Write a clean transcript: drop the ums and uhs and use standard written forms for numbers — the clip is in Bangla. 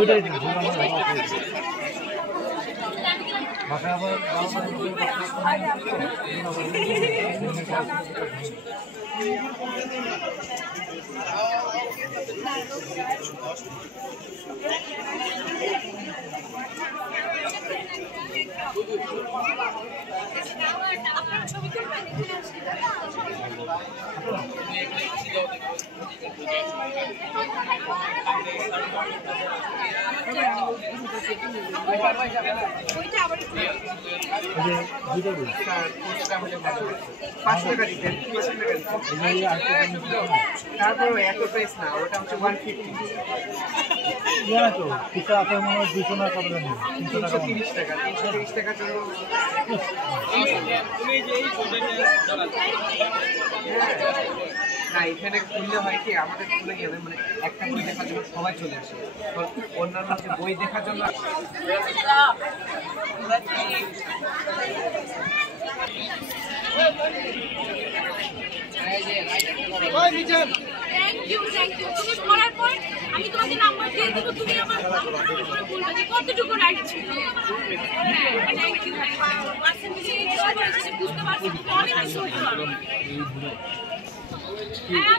ওদের নিয়ে যেটা ভাষা আবার তারপর এত প্রাইস না, ওটা হচ্ছে 150 তো কিছু আপনার মনে হয় 200 টাকা করে নেই, 330 টাকা 330 টাকার জন্য না। এখানে খুললে হয় কি, আমাদের খুলে গেলে মানে একটা বই দেখার জন্য সবাই চলে আসে, অন্যান্য বই দেখার জন্য তুমি পড়ার পর আমি তোমাকে নাম্বার দিয়ে দেবো, তুমি আমার বলবে যে কতটুকু রাইট ছিল। Thank you. বুঝতে পারছি অনেক কিছু হতে পারো। হ্যাঁ